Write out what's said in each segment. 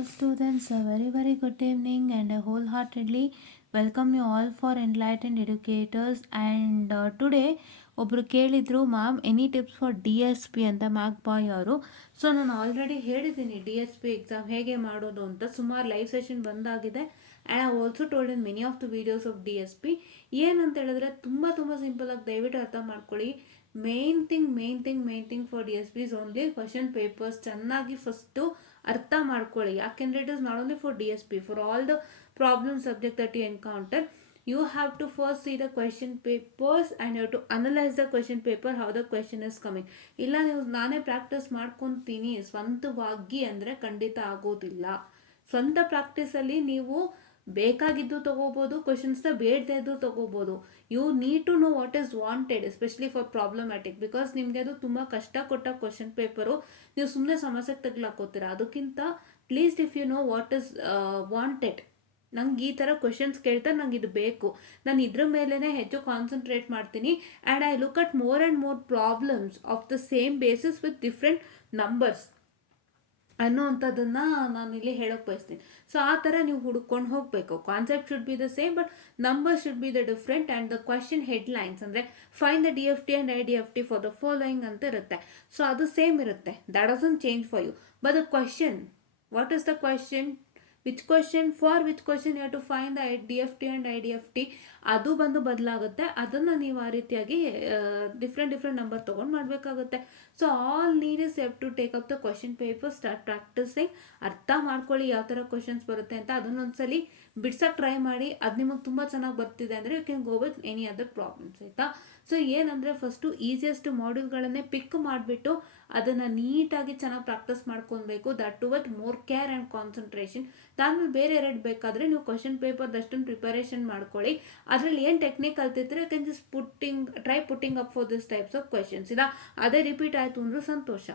all students, a very good evening and I wholeheartedly welcome you all for Enlightened Educators. And today ಒಬ್ಬರು ಕೇಳಿದ್ರು ma'am any tips for DSP ಅಂತ ಮ್ಯಾಕ್ ಬಾಯ್ ಅವರು. So ನಾನು already ಹೇಳಿದ್ದೀನಿ DSP exam ಹೇಗೆ ಮಾಡೋದು ಅಂತ. ಸುಮಾರು ಲೈವ್ ಸೆಷನ್ ಬಂದಾಗಿದೆ and I also told in many of the videos of DSP. ಏನಂತ ಹೇಳಿದ್ರೆ ತುಂಬ ಸಿಂಪಲ್ ಆಗಿ ದಯವಿಟ್ಟು ಅರ್ಥ ಮಾಡ್ಕೊಳ್ಳಿ. Main thing for DSP is only question papers. ಚೆನ್ನಾಗಿ ಫಸ್ಟು ಅರ್ಥ ಮಾಡ್ಕೊಳ್ಳಿ. ಯಾಕೆಂದರೆ it is not only for DSP, for all the problem subject that you encounter. You have to first see the question papers and you have to analyze the question paper, how the question is coming. ಇಲ್ಲ ನೀವು ನಾನೇ practice ಮಾಡ್ಕೊತೀನಿ ಸ್ವಂತವಾಗಿ ಅಂದರೆ ಖಂಡಿತ ಆಗೋದಿಲ್ಲ. ಸ್ವಂತ ಪ್ರಾಕ್ಟೀಸಲ್ಲಿ ನೀವು ಬೇಕಾಗಿದ್ದು ತಗೋಬೋದು, ಕ್ವಶನ್ಸ್ನ ಬೇಡದಿದ್ದು ತಗೋಬೋದು. You need to know what is wanted, especially for problematic. Because ನಿಮಗೆ ಅದು ತುಂಬ ಕಷ್ಟ ಕೊಟ್ಟ ಕ್ವಶನ್ ಪೇಪರು, ನೀವು ಸುಮ್ಮನೆ ಸಮಸ್ಯೆಗೆ ತಗ್ಲಾಕೋತೀರಾ. ಅದಕ್ಕಿಂತ at least if you know what is wanted, ನಂಗೆ ಈ ಥರ ಕ್ವಶನ್ಸ್ ಕೇಳ್ತಾ ನಂಗೆ ಇದು ಬೇಕು, ನಾನು ಇದ್ರ ಮೇಲೇ ಹೆಚ್ಚು ಕಾನ್ಸಂಟ್ರೇಟ್ ಮಾಡ್ತೀನಿ and I look at more and more problems of the same basis with different numbers ಅನ್ನೋವಂಥದ್ದನ್ನು ನಾನು ಇಲ್ಲಿ ಹೇಳೋಕೆ ಬಯಸ್ತೀನಿ. ಸೊ ಆ ಥರ ನೀವು ಹುಡ್ಕೊಂಡು ಹೋಗಬೇಕು. Concept should be the same but numbers should be the different and the question headlines ಅಂದರೆ find the DFT and IDFT for the following ಅಂತ ಇರುತ್ತೆ. ಸೊ ಅದು ಸೇಮ್ ಇರುತ್ತೆ, that doesn't change for you. But the question, what is the question, which question you have to find the DFT and IDFT, ಅದು ಬಂದು ಬದಲಾಗುತ್ತೆ. ಅದನ್ನು ನೀವು ಆ ರೀತಿಯಾಗಿ ಡಿಫ್ರೆಂಟ್ ನಂಬರ್ ತೊಗೊಂಡು ಮಾಡಬೇಕಾಗುತ್ತೆ. So all need is have to take up the question paper, start practising. ಅರ್ಥ ಮಾಡ್ಕೊಳ್ಳಿ ಯಾವ ಥರ ಕ್ವಶನ್ಸ್ ಬರುತ್ತೆ ಅಂತ. ಅದನ್ನೊಂದ್ಸಲಿ ಬಿಡ್ಸಕ್ಕೆ ಟ್ರೈ ಮಾಡಿ. ಅದು ನಿಮಗೆ ತುಂಬ ಚೆನ್ನಾಗಿ ಬರ್ತಿದೆ ಅಂದರೆ you can go with any other problems, ಆಯಿತಾ. ಸೊ ಏನಂದರೆ ಫಸ್ಟು ಈಸಿಯೆಸ್ಟ್ ಮಾಡ್ಯೂಲ್ಗಳನ್ನೇ ಪಿಕ್ ಮಾಡಿಬಿಟ್ಟು ಅದನ್ನು ನೀಟಾಗಿ ಚೆನ್ನಾಗಿ ಪ್ರಾಕ್ಟೀಸ್ ಮಾಡ್ಕೊಬೇಕು. That to with more care and concentration. ಅದಾದ್ಮೇಲೆ ಬೇರೆ ಎರಡು ಬೇಕಾದರೆ ನೀವು ಕ್ವಶನ್ ಪೇಪರ್ದಷ್ಟೊಂದು ಪ್ರಿಪರೇಷನ್ ಮಾಡ್ಕೊಳ್ಳಿ. ಅದರಲ್ಲಿ ಏನು ಟೆಕ್ನಿಕ್ ಕಲ್ತಿದ್ರೆ you can just try putting up for this types of questions. ಅದೇ ರಿಪೀಟ್ ಆಯಿತು ಅಂದರೂ ಸಂತೋಷ.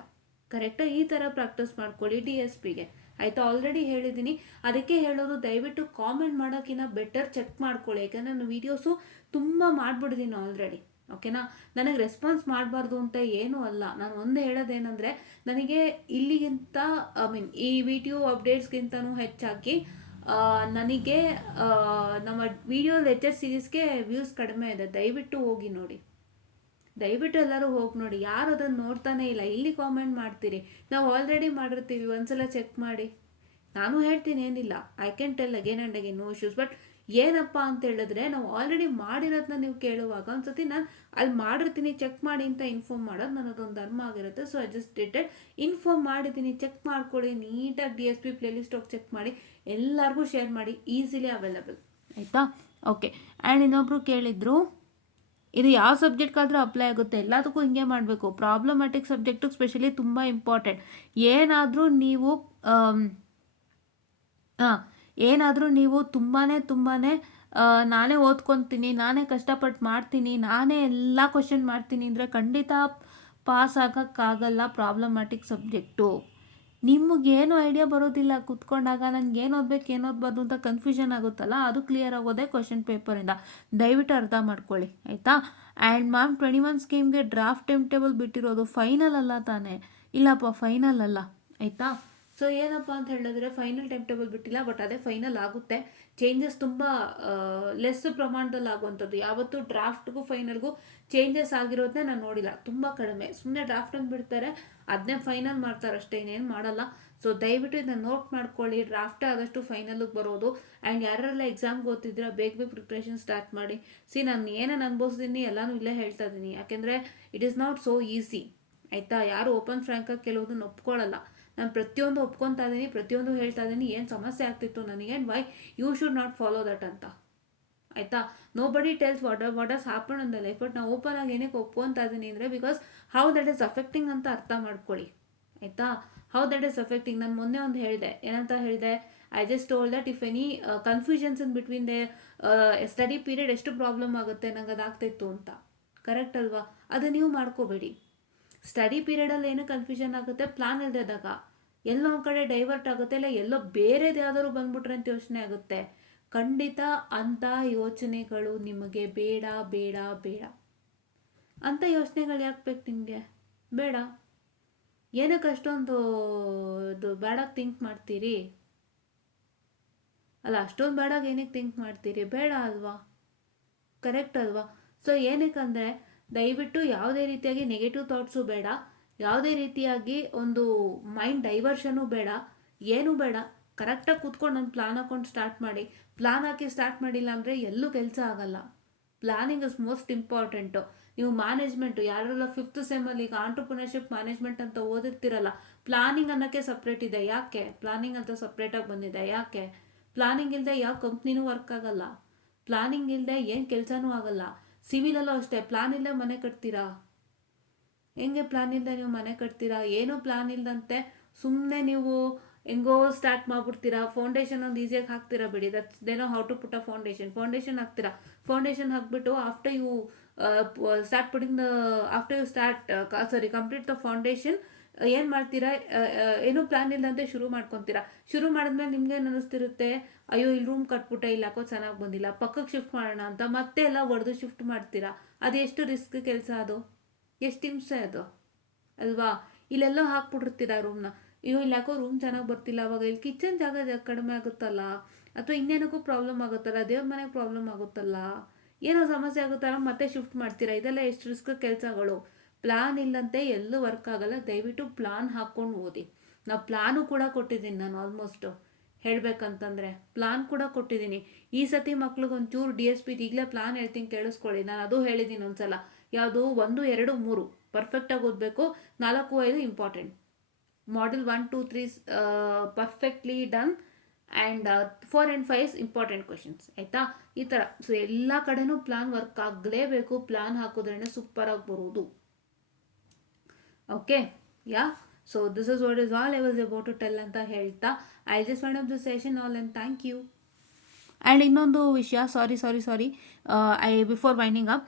ಕರೆಕ್ಟಾಗಿ ಈ ಥರ ಪ್ರಾಕ್ಟೀಸ್ ಮಾಡ್ಕೊಳ್ಳಿ DSPಗೆ, ಆಯಿತಾ. ಆಲ್ರೆಡಿ ಹೇಳಿದ್ದೀನಿ, ಅದಕ್ಕೆ ಹೇಳೋದು ದಯವಿಟ್ಟು ಕಾಮೆಂಟ್ ಮಾಡೋಕ್ಕಿಂತ ಬೆಟರ್ ಚೆಕ್ ಮಾಡ್ಕೊಳ್ಳಿ. ಯಾಕಂದರೆ ನಾನು ವೀಡಿಯೋಸು ತುಂಬ ಮಾಡಿಬಿಡ್ತೀನಿ ಆಲ್ರೆಡಿ, ಓಕೆನಾ. ನನಗೆ ರೆಸ್ಪಾನ್ಸ್ ಮಾಡಬಾರ್ದು ಅಂತ ಏನೂ ಅಲ್ಲ. ನಾನು ಒಂದು ಹೇಳೋದೇನೆಂದರೆ, ನನಗೆ ಇಲ್ಲಿಗಿಂತ ಈ ವಿಡಿಯೋ ಅಪ್ಡೇಟ್ಸ್ಗಿಂತನೂ ಹೆಚ್ಚಾಗಿ ನನಗೆ ನಮ್ಮ ವಿಡಿಯೋ ಲೆಕ್ಚರ್ ಸೀರೀಸ್ಗೆ ವ್ಯೂಸ್ ಕಡಿಮೆ ಇದೆ. ದಯವಿಟ್ಟು ಹೋಗಿ ನೋಡಿ, ದಯವಿಟ್ಟು ಎಲ್ಲರೂ ಹೋಗಿ ನೋಡಿ. ಯಾರು ಅದನ್ನು ನೋಡ್ತಾನೆ ಇಲ್ಲ, ಇಲ್ಲಿ ಕಾಮೆಂಟ್ ಮಾಡ್ತೀರಿ. ನಾವು ಆಲ್ರೆಡಿ ಮಾಡಿರ್ತೀವಿ, ಒಂದ್ಸಲ ಚೆಕ್ ಮಾಡಿ. ನಾನು ಹೇಳ್ತೀನಿ ಏನಿಲ್ಲ, I can tell again and again, no issues. But ಏನಪ್ಪ ಅಂತ ಹೇಳಿದ್ರೆ, ನಾವು ಆಲ್ರೆಡಿ ಮಾಡಿರೋದನ್ನ ನೀವು ಕೇಳುವಾಗ ಒಂದ್ಸತಿ ನಾನು ಅಲ್ಲಿ ಮಾಡಿರ್ತೀನಿ, ಚೆಕ್ ಮಾಡಿ ಅಂತ ಇನ್ಫಾರ್ಮ್ ಮಾಡೋದು ನನ್ನದೊಂದು ಧರ್ಮ ಆಗಿರುತ್ತೆ. ಸೊ ಐ ಜಸ್ಟ್ ಡಿಟೆಡ್ ಇನ್ಫಾರ್ಮ್ ಮಾಡಿದ್ದೀನಿ, ಚೆಕ್ ಮಾಡ್ಕೊಳ್ಳಿ. ನೀಟಾಗಿ DSP ಪ್ಲೇಲಿಸ್ಟ್ ಹೋಗಿ ಚೆಕ್ ಮಾಡಿ, ಎಲ್ಲರಿಗೂ ಶೇರ್ ಮಾಡಿ, ಈಸಿಲಿ ಅವೈಲಬಲ್, ಆಯಿತಾ. ಓಕೆ. ಆ್ಯಂಡ್ ಇನ್ನೊಬ್ರು ಕೇಳಿದ್ರು, ಇದು ಯಾವ ಸಬ್ಜೆಕ್ಟ್ಗಾದರೂ ಅಪ್ಲೈ ಆಗುತ್ತೆ, ಎಲ್ಲದಕ್ಕೂ ಹಿಂಗೆ ಮಾಡಬೇಕು. ಪ್ರಾಬ್ಲಮ್ಯಾಟಿಕ್ ಸಬ್ಜೆಕ್ಟು ಸ್ಪೆಷಲಿ ತುಂಬ ಇಂಪಾರ್ಟೆಂಟ್. ಏನಾದರೂ ನೀವು ತುಂಬಾ ನಾನೇ ಓದ್ಕೊತೀನಿ, ನಾನೇ ಕಷ್ಟಪಟ್ಟು ಮಾಡ್ತೀನಿ, ನಾನೇ ಎಲ್ಲ ಕ್ವಶನ್ ಮಾಡ್ತೀನಿ ಅಂದರೆ ಖಂಡಿತ ಪಾಸ್ ಆಗೋಕ್ಕಾಗಲ್ಲ ಪ್ರಾಬ್ಲಮ್ಯಾಟಿಕ್ ಸಬ್ಜೆಕ್ಟು. ನಿಮಗೇನು ಐಡಿಯಾ ಬರೋದಿಲ್ಲ, ಕೂತ್ಕೊಂಡಾಗ ನನಗೆ ಏನು ಓದಬಾರ್ದು ಅಂತ ಕನ್ಫ್ಯೂಷನ್ ಆಗುತ್ತಲ್ಲ, ಅದು ಕ್ಲಿಯರ್ ಆಗೋದೇ ಕ್ವಶನ್ ಪೇಪರಿಂದ. ದಯವಿಟ್ಟು ಅರ್ಥ ಮಾಡ್ಕೊಳ್ಳಿ, ಆಯಿತಾ. ಆ್ಯಂಡ್ ಮ್ಯಾಮ್ 21 ಸ್ಕೀಮ್ಗೆ ಡ್ರಾಫ್ಟ್ ಟೈಮ್ ಟೇಬಲ್ ಬಿಟ್ಟಿರೋದು, ಫೈನಲ್ ಅಲ್ಲ ತಾನೇ? ಇಲ್ಲಪ್ಪ, ಫೈನಲ್ ಅಲ್ಲ, ಆಯಿತಾ. ಸೊ ಏನಪ್ಪ ಅಂತ ಹೇಳಿದ್ರೆ, ಫೈನಲ್ ಟೈಮ್ ಟೇಬಲ್ ಬಿಟ್ಟಿಲ್ಲ, ಬಟ್ ಅದೇ ಫೈನಲ್ ಆಗುತ್ತೆ. ಚೇಂಜಸ್ ತುಂಬ ಲೆಸ್ ಪ್ರಮಾಣದಲ್ಲಿ ಆಗುವಂಥದ್ದು. ಯಾವತ್ತೂ ಡ್ರಾಫ್ಟ್ಗೂ ಫೈನಲ್ಗೂ ಚೇಂಜಸ್ ಆಗಿರೋದನ್ನೇ ನಾನು ನೋಡಿಲ್ಲ, ತುಂಬ ಕಡಿಮೆ. ಸುಮ್ಮನೆ ಡ್ರಾಫ್ಟ್ ಅಂತ ಬಿಡ್ತಾರೆ, ಅದನ್ನೇ ಫೈನಲ್ ಮಾಡ್ತಾರೆ ಅಷ್ಟೇ, ಇನ್ನೇನು ಮಾಡಲ್ಲ. ಸೊ ದಯವಿಟ್ಟು ಇದನ್ನ ನೋಟ್ ಮಾಡ್ಕೊಳ್ಳಿ. ಡ್ರಾಫ್ಟೇ ಆದಷ್ಟು ಫೈನಲ್ಗೆ ಬರೋದು. ಆ್ಯಂಡ್ ಯಾರೆಲ್ಲ ಎಕ್ಸಾಮ್ಗೆ ಓದ್ತಿದ್ರೆ ಬೇಗ ಪ್ರಿಪ್ರೇಷನ್ ಸ್ಟಾರ್ಟ್ ಮಾಡಿ. ನಾನು ಏನೇನು ಅನ್ಭವಿಸ್ತೀನಿ ಎಲ್ಲನೂ ಇಲ್ಲೇ ಹೇಳ್ತಾ ಇದ್ದೀನಿ, ಯಾಕೆಂದರೆ it is not so easy, ಆಯಿತಾ. ಯಾರು ಓಪನ್ ಫ್ರ್ಯಾಂಕಾಗಿ ಕೆಲವುದನ್ನು ಒಪ್ಕೊಳ್ಳಲ್ಲ. ನಾನು ಪ್ರತಿಯೊಂದು ಒಪ್ಕೊತಾ ಇದ್ದೀನಿ, ಪ್ರತಿಯೊಂದು ಹೇಳ್ತಾ ಇದ್ದೀನಿ, ಏನು ಸಮಸ್ಯೆ ಆಗ್ತಿತ್ತು ನನಗೆ and why you should not follow that ಅಂತ, ಆಯಿತಾ. Nobody tells what has happen in the life. ಬಟ್ ನಾವು ಓಪನ್ ಆಗಿ ಏನಕ್ಕೆ ಒಪ್ಕೊತಾ ಇದ್ದೀನಿ ಅಂದರೆ, because how that is affecting ಅಂತ ಅರ್ಥ ಮಾಡ್ಕೊಳ್ಳಿ, ಆಯಿತಾ. How that is affecting. ನಾನು ಮೊನ್ನೆ ಒಂದು ಹೇಳಿದೆ, ಏನಂತ ಹೇಳಿದೆ, I just told that if any confusions in between the study period ಎಷ್ಟು ಪ್ರಾಬ್ಲಮ್ ಆಗುತ್ತೆ ನಂಗೆ ಅದಾಗ್ತಿತ್ತು ಅಂತ. ಕರೆಕ್ಟ್ ಅಲ್ವಾ? ಅದು ನೀವು ಮಾಡ್ಕೋಬೇಡಿ. ಸ್ಟಡಿ ಪೀರಿಯಡಲ್ಲಿ ಏನು ಕನ್ಫ್ಯೂಷನ್ ಆಗುತ್ತೆ, ಪ್ಲಾನ್ ಇಲ್ಲದಾಗ ಎಲ್ಲೋ ಒಂದು ಕಡೆ ಡೈವರ್ಟ್ ಆಗುತ್ತೆ, ಇಲ್ಲ ಎಲ್ಲೋ ಬೇರೆದು ಯಾವ್ದಾದ್ರು ಬಂದ್ಬಿಟ್ರೆ ಅಂತ ಯೋಚನೆ ಆಗುತ್ತೆ. ಖಂಡಿತ ಅಂಥ ಯೋಚನೆಗಳು ನಿಮಗೆ ಬೇಡ ಬೇಡ ಬೇಡ. ಅಂಥ ಯೋಚನೆಗಳು ಯಾಕೆ ಬೇಕು ನಿಮಗೆ? ಬೇಡ. ಏನಕ್ಕೆ ಅಷ್ಟೊಂದು ಬೇಡ ಥಿಂಕ್ ಮಾಡ್ತೀರಿ? ಅಲ್ಲ, ಅಷ್ಟೊಂದು ಬೇಡಾಗ ಏನಕ್ಕೆ ಥಿಂಕ್ ಮಾಡ್ತೀರಿ? ಬೇಡ ಅಲ್ವಾ? ಕರೆಕ್ಟ್ ಅಲ್ವಾ? ಸೊ ಏನಕ್ಕಂದರೆ ದಯವಿಟ್ಟು ಯಾವುದೇ ರೀತಿಯಾಗಿ ನೆಗೆಟಿವ್ ಥಾಟ್ಸು ಬೇಡ, ಯಾವುದೇ ರೀತಿಯಾಗಿ ಒಂದು ಮೈಂಡ್ ಡೈವರ್ಷನು ಬೇಡ, ಏನೂ ಬೇಡ. ಕರೆಕ್ಟಾಗಿ ಕೂತ್ಕೊಂಡು ಒಂದು ಪ್ಲಾನ್ ಹಾಕೊಂಡು ಸ್ಟಾರ್ಟ್ ಮಾಡಿ. ಪ್ಲಾನ್ ಹಾಕಿ ಸ್ಟಾರ್ಟ್ ಮಾಡಿಲ್ಲ ಅಂದರೆ ಎಲ್ಲೂ ಕೆಲಸ ಆಗಲ್ಲ. Planning is most important. ನೀವು ಮ್ಯಾನೇಜ್ಮೆಂಟು ಯಾರೆಲ್ಲ 5th ಸೆಮ್ಮಲ್ಲಿ ಈಗ ಆಂಟ್ರಪ್ರಿನರ್ಶಿಪ್ ಮ್ಯಾನೇಜ್ಮೆಂಟ್ ಅಂತ ಓದಿರ್ತಿರಲ್ಲ, ಪ್ಲಾನಿಂಗ್ ಅನ್ನೋಕ್ಕೆ ಸಪ್ರೇಟ್ ಇದೆ. ಯಾಕೆ ಪ್ಲಾನಿಂಗ್ ಅಂತ ಸಪ್ರೇಟಾಗಿ ಬಂದಿದೆ? ಯಾಕೆ? ಪ್ಲಾನಿಂಗ್ ಇಲ್ಲದೆ ಯಾವ ಕಂಪ್ನಿನೂ ವರ್ಕ್ ಆಗಲ್ಲ. ಪ್ಲಾನಿಂಗ್ ಇಲ್ಲದೆ ಏನು ಕೆಲಸನೂ ಆಗಲ್ಲ. ಸಿವಿಲಲ್ಲೂ ಅಷ್ಟೇ, ಪ್ಲಾನ್ ಇಲ್ಲದೆ ಮನೆ ಕಟ್ತೀರಾ? ಹೆಂಗೆ ಪ್ಲಾನ್ ಇಲ್ಲದೆ ನೀವು ಮನೆ ಕಟ್ತೀರಾ? ಏನೂ ಪ್ಲಾನ್ ಇಲ್ಲದಂತೆ ಸುಮ್ಮನೆ ನೀವು ಹೆಂಗೋ ಸ್ಟಾರ್ಟ್ ಮಾಡ್ಬಿಡ್ತೀರಾ. ಫೌಂಡೇಶನ್ ಒಂದು ಈಸಿಯಾಗಿ ಹಾಕ್ತೀರಾ ಬಿಡಿ, that's they know how to put a foundation ಹಾಕ್ತೀರಾ. ಫೌಂಡೇಶನ್ ಹಾಕ್ಬಿಟ್ಟು after you start putting the after you start complete the foundation ಏನು ಮಾಡ್ತೀರಾ? ಏನೂ ಪ್ಲಾನ್ ಇಲ್ಲದಂತೆ ಶುರು ಮಾಡ್ಕೊತೀರಾ. ಶುರು ಮಾಡಿದ್ಮೇಲೆ ನಿಮ್ಗೆ ಏನು ಅನ್ನಿಸ್ತಿರುತ್ತೆ? ಅಯ್ಯೋ, ಇಲ್ಲಿ ರೂಮ್ ಕಟ್ಬಿಟ್ಟೆ, ಇಲ್ಲಿ ಯಾಕೋ ಚೆನ್ನಾಗಿ ಬಂದಿಲ್ಲ, ಪಕ್ಕಕ್ಕೆ ಶಿಫ್ಟ್ ಮಾಡೋಣ ಅಂತ ಮತ್ತೆ ಎಲ್ಲ ಒಡೆದು ಶಿಫ್ಟ್ ಮಾಡ್ತೀರಾ. ಅದು ಎಷ್ಟು ರಿಸ್ಕ್ ಕೆಲಸ, ಅದು ಎಷ್ಟು ಹಿಂಸೆ ಅದು ಅಲ್ವಾ? ಇಲ್ಲೆಲ್ಲೋ ಹಾಕ್ಬಿಟ್ಟಿರ್ತೀರಾ ರೂಮ್ನ. ಅಯ್ಯೋ, ಇಲ್ಲಿ ಯಾಕೋ ರೂಮ್ ಚೆನ್ನಾಗಿ ಬರ್ತಿಲ್ಲ, ಅವಾಗ ಇಲ್ಲಿ ಕಿಚನ್ ಜಾಗ ಕಡಿಮೆ ಆಗುತ್ತಲ್ಲ, ಅಥವಾ ಇನ್ನೇನಕ್ಕೂ ಪ್ರಾಬ್ಲಮ್ ಆಗುತ್ತಲ್ಲ, ದೇವ್ರ ಮನೆಗೆ ಪ್ರಾಬ್ಲಮ್ ಆಗುತ್ತಲ್ಲ, ಏನೋ ಸಮಸ್ಯೆ ಆಗುತ್ತಲ್ಲ, ಮತ್ತೆ ಶಿಫ್ಟ್ ಮಾಡ್ತೀರಾ. ಇದೆಲ್ಲ ಎಷ್ಟು ರಿಸ್ಕ್ ಕೆಲಸಗಳು. ಪ್ಲಾನ್ ಇಲ್ಲಂತೆ ಎಲ್ಲೂ ವರ್ಕ್ ಆಗಲ್ಲ. ದಯವಿಟ್ಟು ಪ್ಲಾನ್ ಹಾಕ್ಕೊಂಡು ಓದಿ. ನಾವು ಪ್ಲಾನು ಕೂಡ ಕೊಟ್ಟಿದ್ದೀನಿ ನಾನು, ಆಲ್ಮೋಸ್ಟು ಹೇಳಬೇಕಂತಂದರೆ ಪ್ಲಾನ್ ಕೂಡ ಕೊಟ್ಟಿದ್ದೀನಿ. ಈ ಸತಿ ಮಕ್ಳಿಗೆ ಒಂಚೂರು DSP ಈಗಲೇ ಪ್ಲಾನ್ ಹೇಳ್ತೀನಿ, ಕೇಳಿಸ್ಕೊಳ್ಳಿ. ನಾನು ಅದು ಹೇಳಿದ್ದೀನಿ ಒಂದ್ಸಲ. ಯಾವುದು? 1, 2, 3 ಪರ್ಫೆಕ್ಟಾಗಿ ಓದಬೇಕು, 4, 5 important. Model 1, 2, 3 perfectly done, and 4 and 5 important questions. ಆಯಿತಾ? ಈ ಥರ. ಸೊ ಎಲ್ಲ ಕಡೆನೂ ಪ್ಲಾನ್ ವರ್ಕ್ ಆಗಲೇಬೇಕು. ಪ್ಲಾನ್ ಹಾಕೋದ್ರೇ ಸೂಪರಾಗಿ ಬರೋದು. Okay, yeah. So this is what is all I was about to tell ಅಂತ ಹೇಳ್ತಾ I just wind up the session all and thank you. And ಇನ್ನೊಂದು ವಿಷಯ, sorry before winding up,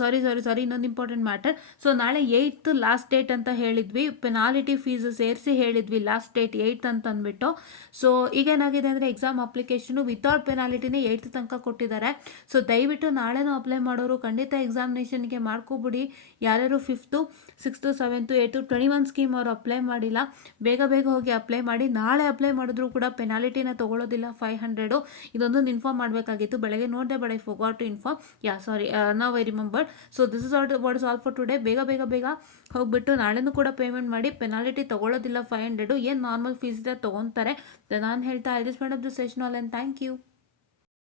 sorry ಇನ್ನೊಂದು important matter. So ನಾಳೆ 8th last date ಅಂತ ಹೇಳಿದ್ವಿ, ಪೆನಾಲಿಟಿ fees ಸೇರಿಸಿ ಹೇಳಿದ್ವಿ, ಲಾಸ್ಟ್ ಡೇಟ್ 8th ಅಂತ ಅಂದ್ಬಿಟ್ಟು. ಸೊ ಈಗೇನಾಗಿದೆ ಅಂದರೆ ಎಕ್ಸಾಮ್ ಅಪ್ಲಿಕೇಶನು ವಿತೌಟ್ ಪೆನಾಲಿಟಿನೇ 8th ತನಕ ಕೊಟ್ಟಿದ್ದಾರೆ. ಸೊ ದಯವಿಟ್ಟು ನಾಳೆನೂ ಅಪ್ಲೈ ಮಾಡೋರು ಖಂಡಿತ ಎಕ್ಸಾಮಿನೇಷನ್ಗೆ ಮಾಡ್ಕೊಬಿಡಿ. ಯಾರ್ಯಾರು 5th, 6th, 7th, 8th 21 scheme ಅವರು ಅಪ್ಲೈ ಮಾಡಿಲ್ಲ, ಬೇಗ ಹೋಗಿ ಅಪ್ಲೈ ಮಾಡಿ. ನಾಳೆ ಅಪ್ಲೈ ಮಾಡಿದ್ರು ಕೂಡ ಪೆನಾಲಿಟಿನ ತೊಗೊಳ್ಳೋದಿಲ್ಲ, 500. ಇದೊಂದು ಇನ್ಫಾರ್ಮ್ ಮಾಡಬೇಕಾಗಿತ್ತು, ಬೆಳಗ್ಗೆ ನೋಡಿದೆ but I forgot to inform. Now I remembered. So this is what is all for today. ಬೇಗ ಹೋಗ್ಬಿಟ್ಟು ನಾಳೆನೂ ಕೂಡ ಪೇಮೆಂಟ್ ಮಾಡಿ. ಪೆನಾಲಿಟಿ ತೊಗೊಳ್ಳೋದಿಲ್ಲ 500, ಏನು ನಾರ್ಮಲ್ ಫೀಸ್ ಇದೆ ತೊಗೊತಾರೆ. ನಾನು ಹೇಳ್ತಾ I just wind up the session all and thank you.